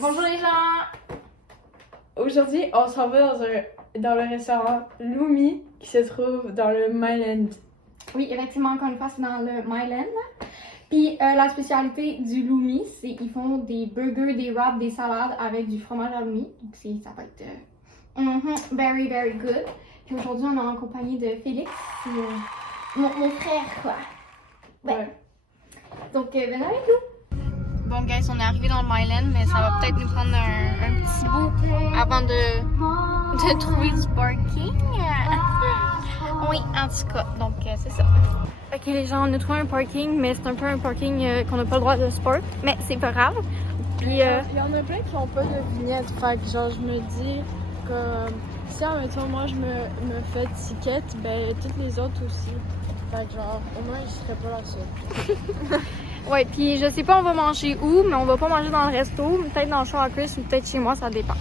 Bonjour les gens! Aujourd'hui, on s'en va dans le restaurant Lumi qui se trouve dans le Myland. Oui, effectivement, encore une fois, c'est dans le Myland. Puis la spécialité du Lumi, c'est qu'ils font des burgers, des wraps, des salades avec du fromage à Lumi. Donc ça va être very, very good. Puis aujourd'hui, on est en compagnie de Félix, qui est mon frère, quoi. Ouais. Donc, venez avec nous. Bon, guys, on est arrivé dans le Myland, mais ça va peut-être nous prendre un petit bout avant de trouver du parking. Oui, en tout cas, donc c'est ça. Ok, les gens, on a trouvé un parking, mais c'est un peu un parking qu'on n'a pas le droit de sport, mais c'est pas grave. Puis, il y en a plein qui n'ont pas de vignette, fait que genre, je me dis que si en même temps, moi, je me fais ticket, ben, toutes les autres aussi. Fait que genre, au moins, je serais pas la seule. ouais, puis je sais pas on va manger où, mais on va pas manger dans le resto, peut-être dans le show à Chris ou peut-être chez moi, ça dépend.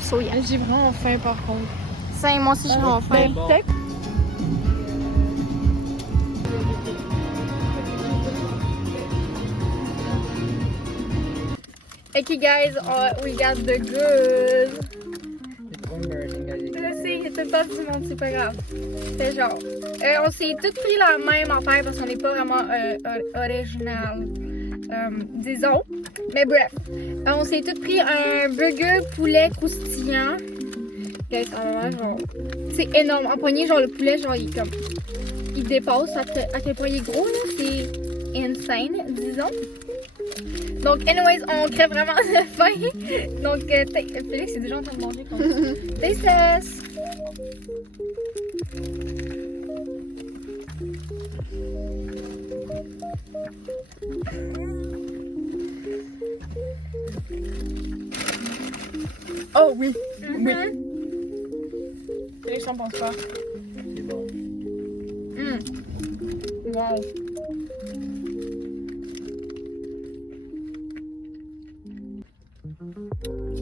So, yeah. J'ai vraiment faim par contre. Ça, moi aussi j'ai vraiment faim. Bon. Ok guys, we got the good. Je sais, il y a tout le temps du monde, c'est pas grave. C'est genre, on s'est tous pris la même affaire parce qu'on n'est pas vraiment original, disons. Mais bref, on s'est tous pris un burger poulet croustillant. Guys, genre, c'est énorme. En poignée, genre le poulet, genre il dépasse à quel point il est gros là, c'est insane, disons. Donc, anyways, on crève vraiment de faim. Donc, Félix est déjà en train de manger comme ça. Taste test! Oh oui! Oui! Félix, j'en pense pas. C'est bon. Wow!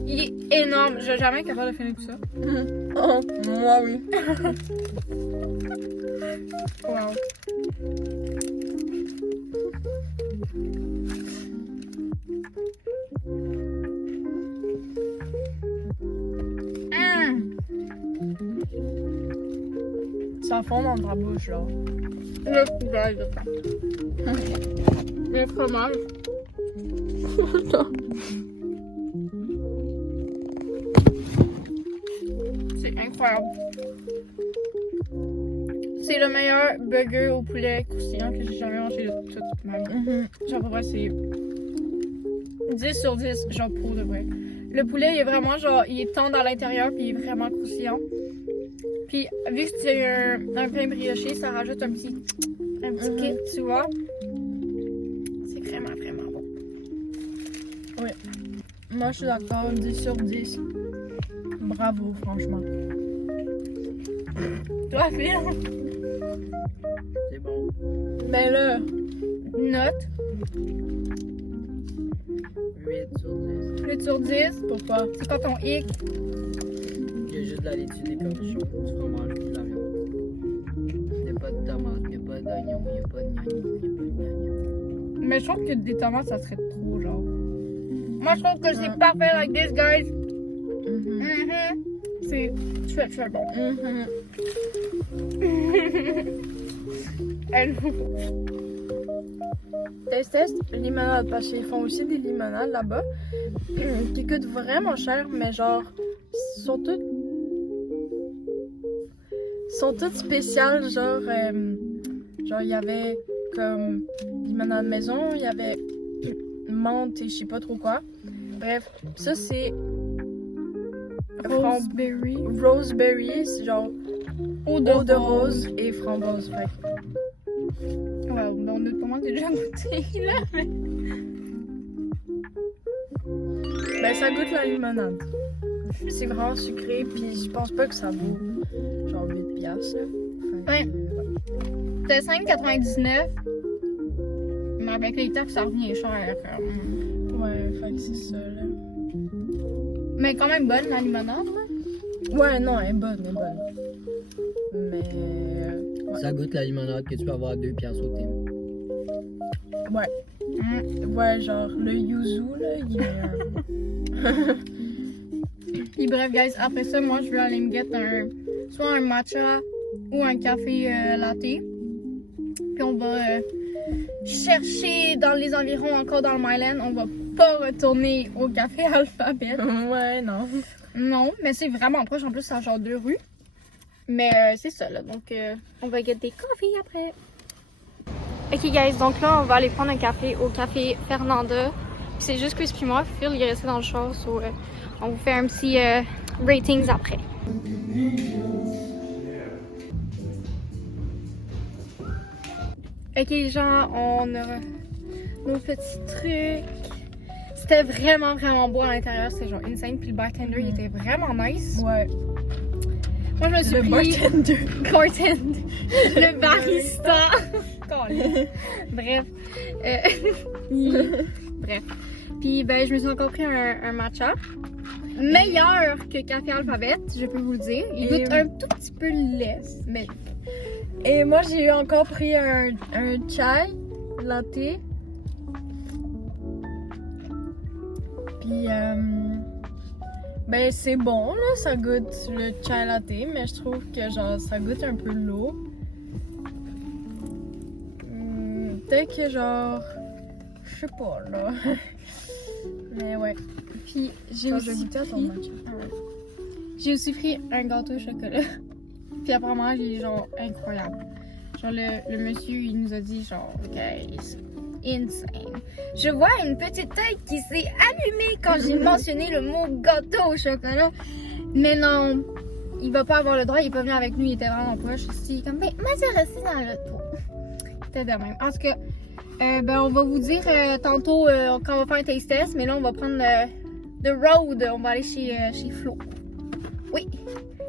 Il est énorme. Je vais jamais être capable de finir tout ça. Oh, moi oui! Wow. Ça fond dans ta bouche là. Le poulet de ça. Le fromage. C'est incroyable. C'est le meilleur burger au poulet croustillant que j'ai jamais mangé de toute ma vie. Genre pour vrai, c'est 10 sur 10, genre pour de vrai. Le poulet, il est vraiment genre, il est tendre à l'intérieur puis il est vraiment croustillant. Puis vu que c'est un pain brioché, ça rajoute un petit kick, tu vois. C'est vraiment, vraiment bon. Oui. Moi je suis d'accord, 10 sur 10. Bravo, franchement. Toi, Phil? C'est bon. Ben là, Note 8 sur 10. 8 sur 10. pourquoi? C'est quoi ton hic? Il y a juste de la laitue, des cornichons, du fromage, puis de la viande. Il n'y a pas de tomates, il n'y a pas d'oignon, il n'y a pas de gnagnon, il n'y a pas de gnagnon. Mais je trouve que des tomates, ça serait trop, genre. Moi, je trouve que c'est parfait like this, guys. C'est très, très bon. Elle. Test, limonade, parce qu'ils font aussi des limonades là-bas qui coûtent vraiment cher, mais genre, sont toutes spéciales, genre, il y avait comme limonade maison, il y avait menthe et je sais pas trop quoi. Bref, ça c'est Roseberry, c'est genre eau de rose et framboise. Fait. Ouais, on a comment déjà goûté là, mais. Ben ça goûte la limonade. C'est vraiment sucré, puis je pense pas que ça vaut genre 8 piastres. Ouais. C'était 5,99. Mais avec les taxes, ça revient cher. Ouais, fait que c'est ça là. Mais quand même bonne la limonade, là. Ouais, non, elle est bonne, Mais. Ouais. Ça goûte la limonade que tu peux avoir à 2 piastres au thé. Ouais. Ouais, genre le yuzu là, il est. Puis bref, guys, après ça, moi, je vais aller me get soit un matcha ou un café latte. Puis on va chercher dans les environs, encore dans le Myland. On va pas retourner au café Alphabet. Ouais, non. Non, mais c'est vraiment proche. En plus, c'est à genre 2 rues. Mais c'est ça, là. Donc, on va get des cafés après. Ok, guys, donc là, on va aller prendre un café au café Fernanda. Puis c'est juste Chris puis moi. Phil, il est resté dans le char. So, on vous fait un petit ratings après. Ok, les gens, on a nos petits trucs. C'était vraiment beau à l'intérieur. C'était genre insane. Puis le bartender, il était vraiment nice. Ouais. Moi, je me suis Le pris... Bartender. Le barista. Bref. Bref. Puis, ben, je me suis encore pris un matcha. Meilleur que Café Alphabet, je peux vous le dire. Il goûte un tout petit peu lait, mais... Et moi, j'ai encore pris un chai latte. Puis, ben, c'est bon, là. Ça goûte le chai latte, mais je trouve que, genre, ça goûte un peu l'eau. Peut-être que, genre, je sais pas, là. Mais ouais. Puis, j'ai Genre, aussi je goûtais à ton pris... matcha. J'ai aussi pris un gâteau au chocolat. Puis apparemment, il est genre incroyable. Genre le monsieur, il nous a dit genre, guys, insane. Je vois une petite tête qui s'est allumée quand j'ai mentionné le mot gâteau au chocolat. Mais non, il va pas avoir le droit, il est pas venu avec nous, il était vraiment proche. Il est comme, ben, moi j'ai resté dans l'auto. C'était de même. En tout cas, ben on va vous dire tantôt quand on va faire un taste test, mais là on va prendre the road, on va aller chez Flo. Oui.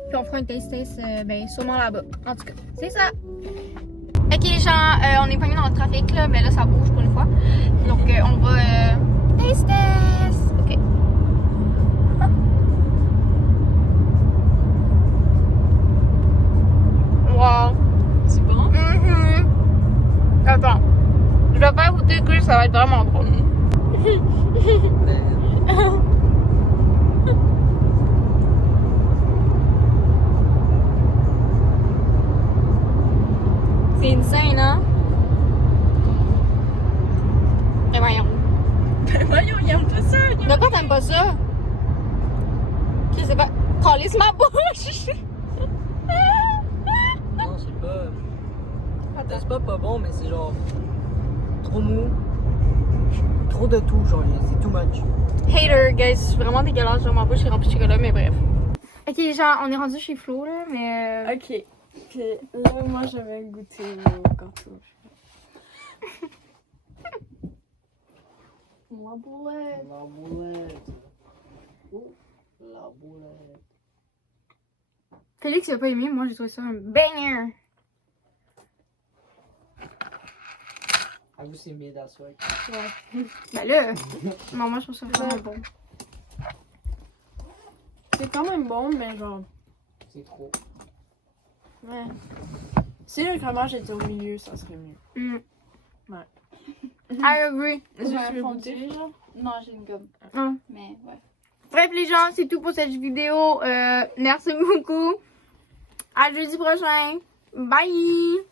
Puis on fera un taste test, ben sûrement là-bas. En tout cas, c'est ça. Ok les gens, on est pognés dans le trafic là, mais là ça bouge pour une fois. Donc on va taste test. Ok. Wow. C'est bon? Attends. Je vais pas goûter que ça va être vraiment drôle. C'est insane, hein? Mais voyons. Ben voyons, il aime pas ça. De quoi t'aimes pas ça? Je sais pas. Calisse ma bouche! Non, c'est pas. C'est pas bon, mais c'est genre. Trop mou. Trop de tout, genre, c'est too much. Hater, guys. C'est vraiment dégueulasse. Genre, ma bouche est remplie de chocolat, mais bref. Ok, genre, on est rendu chez Flo, là, mais. Ok. Puis là, moi, je vais goûter au gâteau. La boulette. La boulette. Oh, la boulette. Félix, il a pas aimé. Moi, j'ai trouvé ça un banger. Ah, vous, c'est mieux d'asseoir. Ouais. Ben là, non, moi, je trouve ça vraiment bon. C'est quand même bon, mais genre. C'est trop. Ouais. Si le fromage était au milieu, ça serait mieux. Mm. Ouais. I agree. J'ai un fondu, fondu. genre. Non, j'ai une gomme. Ah. Mais ouais. Bref, les gens, c'est tout pour cette vidéo. Merci beaucoup. À jeudi prochain. Bye!